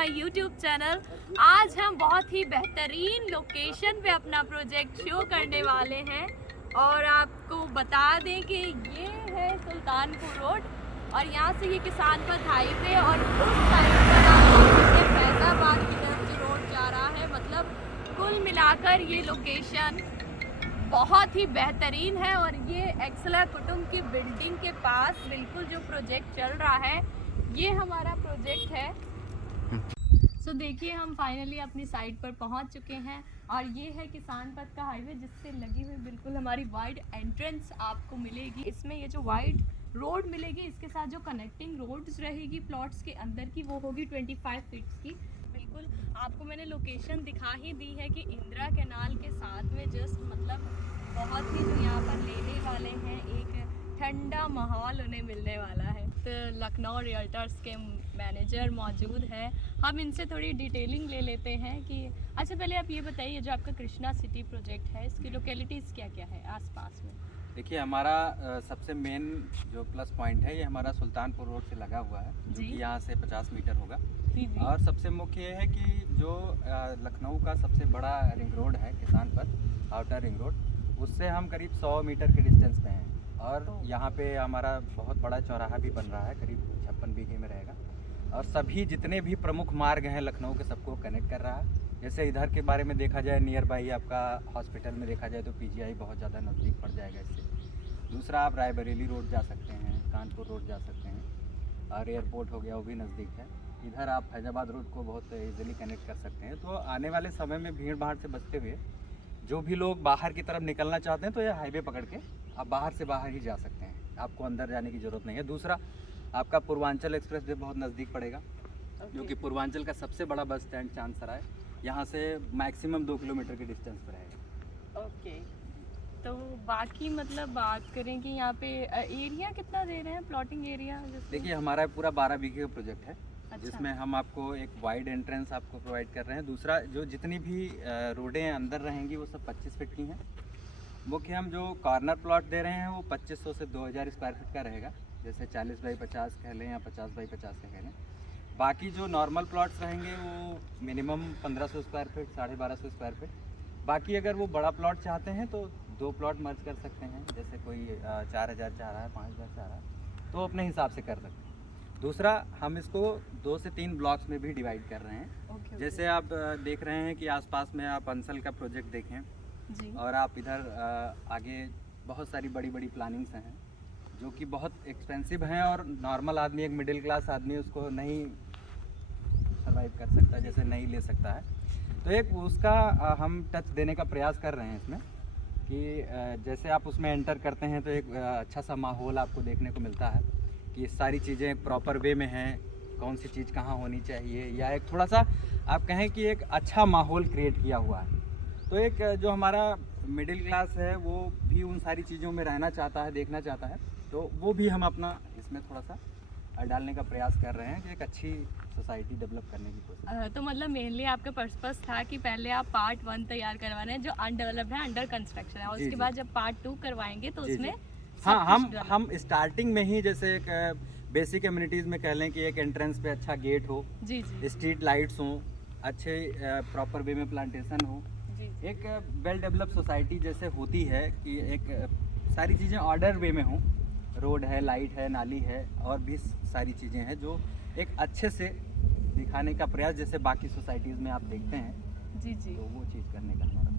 My YouTube channel. आज हम बहुत ही बेहतरीन लोकेशन पे अपना प्रोजेक्ट शो करने वाले हैं और आपको बता दें कि ये है सुल्तानपुर रोड और यहाँ से ये किसान पथ हाईवे और उस साइड पर आपको फैजाबाद की तरफ जो रोड जा रहा है। मतलब कुल मिलाकर ये लोकेशन बहुत ही बेहतरीन है और ये एक्सला कुटुंब की बिल्डिंग के पास बिल्कुल जो प्रोजेक्ट चल रहा है ये हमारा प्रोजेक्ट है। सो देखिए हम फाइनली अपनी साइट पर पहुंच चुके हैं और ये है किसान पथ का हाईवे जिससे लगी हुई बिल्कुल हमारी वाइड एंट्रेंस आपको मिलेगी। इसमें ये जो वाइड रोड मिलेगी इसके साथ जो कनेक्टिंग रोड्स रहेगी प्लॉट्स के अंदर की वो होगी 25 फीट्स की। बिल्कुल आपको मैंने लोकेशन दिखा ही दी है कि इंदिरा कैनाल के साथ में जस्ट मतलब बहुत ही जो यहाँ पर लेने वाले हैं एक ठंडा माहौल उन्हें मिलने वाला है। तो लखनऊ रियल्टर्स के मैनेजर मौजूद हैं, हम इनसे थोड़ी डिटेलिंग ले लेते हैं कि अच्छा पहले आप ये बताइए जो आपका कृष्णा सिटी प्रोजेक्ट है इसकी लोकेलिटीज़ क्या क्या है आसपास में। देखिए हमारा सबसे मेन जो प्लस पॉइंट है ये हमारा सुल्तानपुर रोड से लगा हुआ है जो कि यहाँ से 50 मीटर होगा। जी। और सबसे मुख्य ये है कि जो लखनऊ का सबसे बड़ा रिंग रोड है किसान पथ आउटर रिंग रोड, उससे हम करीब 100 मीटर के डिस्टेंस पे हैं और यहाँ पे हमारा बहुत बड़ा चौराहा भी बन रहा है, करीब 56 बीघे में रहेगा और सभी जितने भी प्रमुख मार्ग हैं लखनऊ के सबको कनेक्ट कर रहा है। जैसे इधर के बारे में देखा जाए नियर बाई आपका हॉस्पिटल में देखा जाए तो पीजीआई बहुत ज़्यादा नज़दीक पड़ जाएगा इससे। दूसरा आप रायबरेली रोड जा सकते हैं, कानपुर रोड जा सकते हैं और एयरपोर्ट हो गया वो भी नज़दीक है। इधर आप फैजाबाद रोड को बहुत ईजिली कनेक्ट कर सकते हैं। तो आने वाले समय में भीड़ भाड़ से बचते हुए जो भी लोग बाहर की तरफ निकलना चाहते हैं तो ये हाईवे पकड़ के आप बाहर से बाहर ही जा सकते हैं, आपको अंदर जाने की ज़रूरत नहीं है। दूसरा आपका पूर्वांचल एक्सप्रेस वे बहुत नज़दीक पड़ेगा जो कि पूर्वांचल का सबसे बड़ा बस स्टैंड चांदसराय यहाँ से मैक्सिमम 2 किलोमीटर के डिस्टेंस पर रहेगा। ओके, तो बाकी मतलब बात करें कि यहाँ पे एरिया कितना दे रहे हैं प्लॉटिंग एरिया? देखिए हमारा पूरा 12 बीघे का प्रोजेक्ट है। अच्छा। जिसमें हम आपको एक वाइड एंट्रेंस आपको प्रोवाइड कर रहे हैं। दूसरा जो जितनी भी रोडें अंदर रहेंगी वो सब 25 फीट की हैं। मुख्य हम जो कॉर्नर प्लॉट दे रहे हैं वो 2500 से 2000 स्क्वायर फीट का रहेगा, जैसे 40 बाई 50 कह लें या 50 बाई 50 का कह लें। बाकी जो नॉर्मल प्लॉट्स रहेंगे वो minimum 1500 square feet, 1250 square feet. बाकी अगर वो बड़ा प्लॉट चाहते हैं तो 2 प्लॉट मर्ज कर सकते हैं, जैसे कोई 4000 चाह रहा है, 5000 चाह रहा है तो अपने हिसाब से कर सकते हैं। दूसरा हम इसको 2 से 3 ब्लॉक्स में भी डिवाइड कर रहे हैं। जैसे आप देख रहे हैं कि आसपास में आप अंसल का प्रोजेक्ट देखें जी। और आप इधर आगे बहुत सारी बड़ी बड़ी प्लानिंग्स हैं जो कि बहुत एक्सपेंसिव हैं और नॉर्मल आदमी एक मिडिल क्लास आदमी उसको नहीं सर्वाइव कर सकता, जैसे नहीं ले सकता है। तो एक उसका हम टच देने का प्रयास कर रहे हैं इसमें कि जैसे आप उसमें एंटर करते हैं तो एक अच्छा सा माहौल आपको देखने को मिलता है कि सारी चीज़ें एक प्रॉपर वे में हैं, कौन सी चीज़ कहाँ होनी चाहिए, या एक थोड़ा सा आप कहें कि एक अच्छा माहौल क्रिएट किया हुआ है। तो एक जो हमारा मिडिल क्लास है वो भी उन सारी चीज़ों में रहना चाहता है, देखना चाहता है, तो वो भी हम अपना इसमें थोड़ा सा डालने का प्रयास कर रहे हैं कि एक अच्छी सोसाइटी डेवलप करने की कोशिश। तो मतलब मेनली आपका पर्पस था कि पहले आप पार्ट 1 तैयार करवा रहे हैं जो अनडेवलप्ड है, अंडर कंस्ट्रक्शन है, और उसके बाद जब पार्ट 2 करवाएंगे तो उसमें हाँ हम स्टार्टिंग में ही जैसे एक बेसिक कम्युनिटीज़ में कह लें कि एक एंट्रेंस पे अच्छा गेट हो, जी जी, स्ट्रीट लाइट्स हों, अच्छे प्रॉपर वे में प्लांटेशन हो, एक वेल डेवलप सोसाइटी जैसे होती है कि एक सारी चीज़ें ऑर्डर वे में हों, रोड है, लाइट है, नाली है और भी सारी चीज़ें हैं जो एक अच्छे से दिखाने का प्रयास जैसे बाकी सोसाइटीज़ में आप देखते हैं। जी जी, तो वो चीज़ करने का हमारा प्रयास।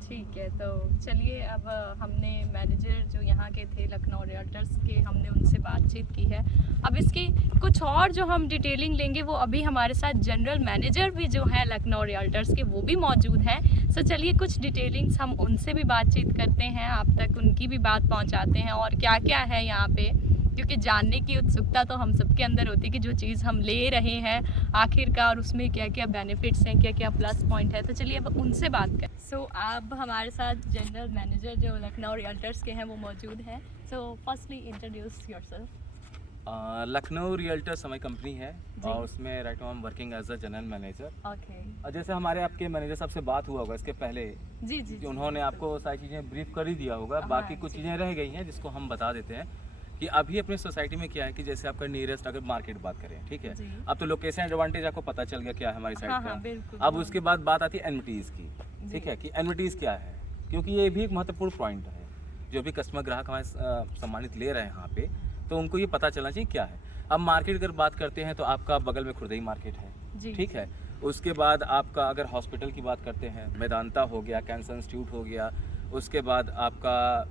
ठीक है। तो चलिए अब हमने मैनेजर जो यहाँ के थे लखनऊ रियल्टर्स के, हमने उनसे बातचीत की है। अब इसकी कुछ और जो हम डिटेलिंग लेंगे वो अभी हमारे साथ जनरल मैनेजर भी जो है लखनऊ रियल्टर्स के वो भी मौजूद हैं। सो चलिए कुछ डिटेलिंग्स हम उनसे भी बातचीत करते हैं, आप तक उनकी भी बात पहुँचाते हैं और क्या क्या है यहाँ पे, क्योंकि जानने की उत्सुकता तो हम सबके अंदर होती है कि जो चीज़ हम ले रहे हैं आखिरकार उसमें क्या क्या बेनिफिट्स हैं, क्या क्या प्लस पॉइंट है। तो चलिए अब उनसे बात करें। सो आप हमारे साथ जनरल मैनेजर जो लखनऊ रियल्टर्स के हैं वो मौजूद हैं। So firstly introduce yourself. Lucknow Realtors हमारी कंपनी है और उसमें राइट नाउ हम working as a general manager. Okay, और जैसे हमारे आपके मैनेजर साहब से बात हुआ होगा इसके पहले जी जी, कि उन्होंने आपको सारी चीज़ें ब्रीफ कर ही दिया होगा। बाकी कुछ चीज़ें रह गई हैं जिसको हम बता देते हैं कि अभी अपनी सोसाइटी में क्या है कि जैसे आपका नियरेस्ट अगर मार्केट बात करें, ठीक है, जी। अब तो लोकेशन एडवांटेज आपको पता चल गया क्या है हमारी साइड हाँ, का। हाँ, बिल्कुल। अब उसके बाद बात आती है एनविटीज़ की, ठीक जी। है, कि एनविटीज़ क्या है, क्योंकि ये भी एक महत्वपूर्ण पॉइंट है। जो भी कस्टमर ग्राहक हमारे सम्मानित ले रहे हैं यहाँ पे, तो उनको ये पता चलना चाहिए क्या है। अब मार्केट अगर बात करते हैं तो आपका बगल में खुर्दई मार्केट है, जी। ठीक है। उसके बाद आपका अगर हॉस्पिटल की बात करते हैं, मेदांता हो गया, कैंसर इंस्टीट्यूट हो गया, उसके बाद आपका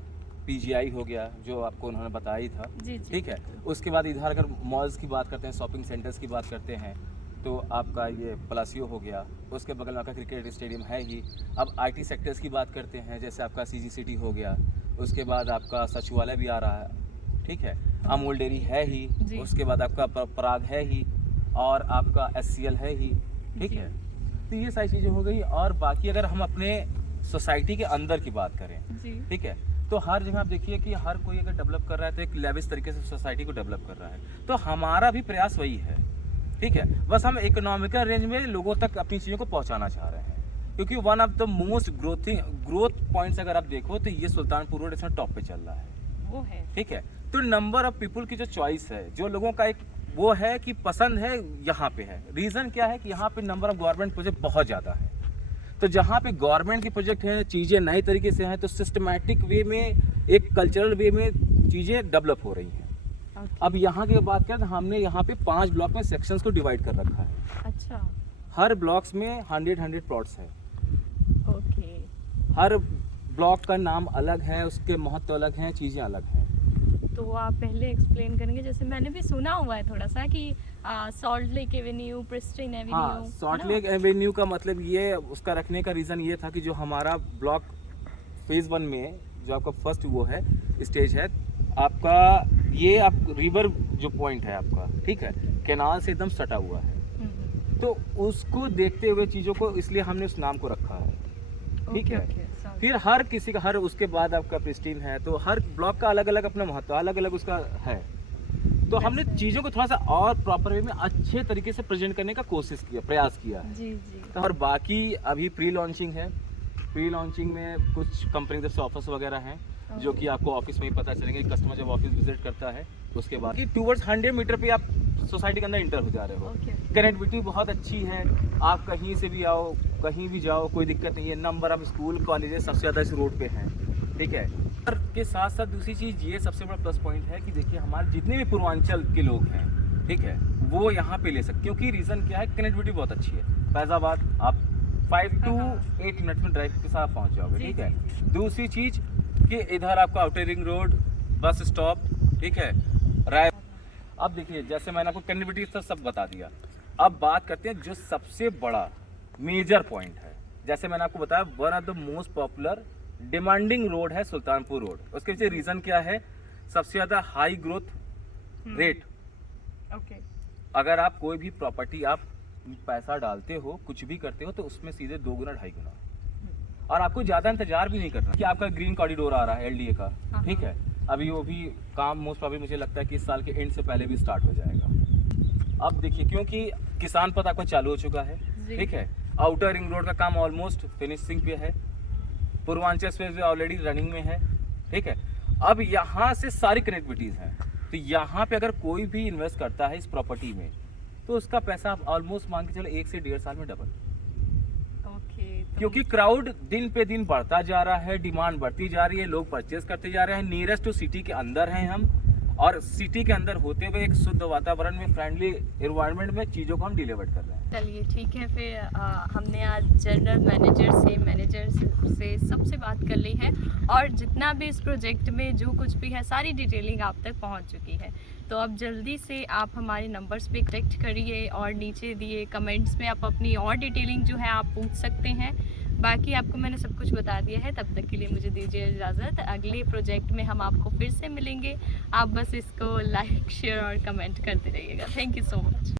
पीजीआई हो गया जो आपको उन्होंने बताया ही था, जी, जी। ठीक है। उसके बाद इधर अगर मॉल्स की बात करते हैं, शॉपिंग सेंटर्स की बात करते हैं, तो आपका ये पलासियो हो गया, उसके बगल में आपका क्रिकेट स्टेडियम है ही। अब आईटी सेक्टर्स की बात करते हैं, जैसे आपका सीजी सिटी हो गया, उसके बाद आपका सचिवालय भी आ रहा है, ठीक है, अमूल डेयरी है ही, जी। उसके बाद आपका पराग है ही, और आपका एससीएल है ही, ठीक जी। है। तो ये सारी चीज़ें हो गई। और बाकी अगर हम अपने सोसाइटी के अंदर की बात करें, जी। ठीक है, तो हर जगह आप देखिए कि हर कोई अगर डेवलप कर रहा है तो एक लेविश तरीके से सोसाइटी को डेवलप कर रहा है, तो हमारा भी प्रयास वही है, ठीक है। बस हम इकोनॉमिकल रेंज में लोगों तक अपनी चीज़ों को पहुंचाना चाह रहे हैं, क्योंकि one of the most growth points अगर आप देखो तो ये सुल्तानपुर रोड इसमें टॉप पे चल रहा है, वो है। ठीक है। तो नंबर ऑफ पीपल की जो चॉइस है, जो लोगों का एक वो है कि पसंद है, यहाँ पे है। रीज़न क्या है कि यहाँ पे नंबर ऑफ गवर्नमेंट प्रोजेक्ट बहुत ज़्यादा है, तो जहाँ पे गवर्नमेंट की प्रोजेक्ट है, चीज़ें नए तरीके से हैं, तो सिस्टमैटिक वे में, एक कल्चरल वे में चीज़ें डेवलप हो रही हैं। अब यहाँ की बात करें तो हमने यहाँ पे 5 ब्लॉक में सेक्शंस को डिवाइड कर रखा है। अच्छा। हर ब्लॉक्स में 100 प्लॉट्स है। ओके। हर ब्लॉक का नाम अलग है, उसके महत्व अलग हैं, चीज़ें अलग हैं। तो आप पहले एक्सप्लेन करेंगे, जैसे मैंने भी सुना हुआ है थोड़ा सा कि सॉल्ट लेक एवेन्यू, प्रिस्टीन हाँ, एवेन्यू, सॉल्ट लेक एवेन्यू का मतलब ये, उसका रखने का रीज़न ये था कि जो हमारा ब्लॉक फेज़ 1 में जो आपका फर्स्ट वो है स्टेज है आपका, ये आप रिवर जो पॉइंट है आपका, ठीक है, कैनाल से एकदम सटा हुआ है, तो उसको देखते हुए चीज़ों को, इसलिए हमने उस नाम को रखा है, ठीक है। फिर हर किसी का, हर उसके बाद आपका प्रिस्टीन है, तो हर ब्लॉक का अलग अलग अपना महत्व, अलग अलग उसका है। तो हमने चीज़ों को थोड़ा सा और प्रॉपर वे में अच्छे तरीके से प्रेजेंट करने का कोशिश किया, प्रयास किया है। जी जी। और बाकी अभी प्री लॉन्चिंग है। प्री लॉन्चिंग में कुछ कंपनी तरफ से ऑफर्स वगैरह हैं, जो कि आपको ऑफिस में ही पता चलेंगे। कस्टमर जब ऑफिस विजिट करता है उसके बाद कि टूवर्ड्स 100 मीटर पे आप सोसाइटी के अंदर इंटर हो जा रहे हो। कनेक्टिविटी बहुत अच्छी है, आप कहीं से भी आओ, कहीं भी जाओ, कोई दिक्कत नहीं है। नंबर ऑफ स्कूल कॉलेजेस सबसे ज़्यादा इस रोड पे हैं, ठीक है। और के साथ साथ दूसरी चीज़ ये सबसे बड़ा प्लस पॉइंट है कि देखिए हमारे जितने भी पूर्वांचल के लोग हैं, ठीक है, वो यहाँ पे ले सकते, क्योंकि रीज़न क्या है, कनेक्टिविटी बहुत अच्छी है। फैज़ाबाद आप 5 to 8 मिनट में ड्राइव के साथ पहुँच जाओगे, ठीक है। दूसरी चीज़ कि इधर आपका outer ring road, bus stop, ठीक है, राय। अब देखिए जैसे मैंने आपको कनेक्टिविटी तो सब बता दिया, अब बात करते हैं जो सबसे बड़ा मेजर पॉइंट है। जैसे मैंने आपको बताया one of the most popular demanding road है सुल्तानपुर रोड। उसके पीछे रीज़न क्या है, सबसे ज़्यादा हाई ग्रोथ रेट। ओके। अगर आप कोई भी प्रॉपर्टी आप पैसा डालते हो, कुछ भी करते हो, तो उसमें सीधे 2 गुना 2.5 गुना, और आपको ज़्यादा इंतजार भी नहीं करना कि आपका ग्रीन कॉरिडोर आ रहा है एलडीए का, ठीक है। अभी वो भी काम मोस्ट प्रॉब्लम मुझे लगता है कि इस साल के एंड से पहले भी स्टार्ट हो जाएगा। अब देखिए क्योंकि किसान पथ आपका चालू हो चुका है, ठीक है। आउटर रिंग रोड का काम ऑलमोस्ट फिनिशिंग पे है, पूर्वांचल एक्सप्रेस ऑलरेडी रनिंग में है, ठीक है। अब यहाँ से सारी कनेक्टिविटीज़ हैं, तो यहाँ पे अगर कोई भी इन्वेस्ट करता है इस प्रॉपर्टी में, तो उसका पैसा आप ऑलमोस्ट मान के चलो 1 से 1.5 साल में डबल। क्योंकि क्राउड दिन पे दिन बढ़ता जा रहा है, डिमांड बढ़ती जा रही है, लोग परचेज करते जा रहे हैं। नियरेस्ट टू सिटी के अंदर हैं हम, और सिटी के अंदर होते हुए एक शुद्ध वातावरण में, फ्रेंडली एनवायरनमेंट में चीज़ों को हम डिलीवर कर रहे हैं। चलिए ठीक है, फिर हमने आज जनरल मैनेजर से सबसे बात कर ली है, और जितना भी इस प्रोजेक्ट में जो कुछ भी है सारी डिटेलिंग आप तक पहुंच चुकी है। तो अब जल्दी से आप हमारे नंबर्स पे कनेक्ट करिए, और नीचे दिए कमेंट्स में आप अपनी और डिटेलिंग जो है आप पूछ सकते हैं। बाकी आपको मैंने सब कुछ बता दिया है। तब तक के लिए मुझे दीजिए इजाज़त। अगले प्रोजेक्ट में हम आपको फिर से मिलेंगे। आप बस इसको लाइक, शेयर और कमेंट करते रहिएगा। Thank you so much.